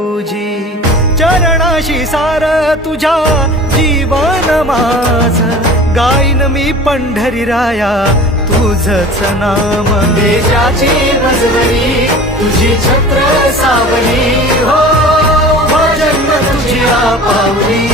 तुझी चरणाशी सार तुझ्या जीवन माझ गाईन मी पंढरी राया तुझच नाम देशाची मजवरी तुझी छत्र सावली हो जन्म तुझी पावली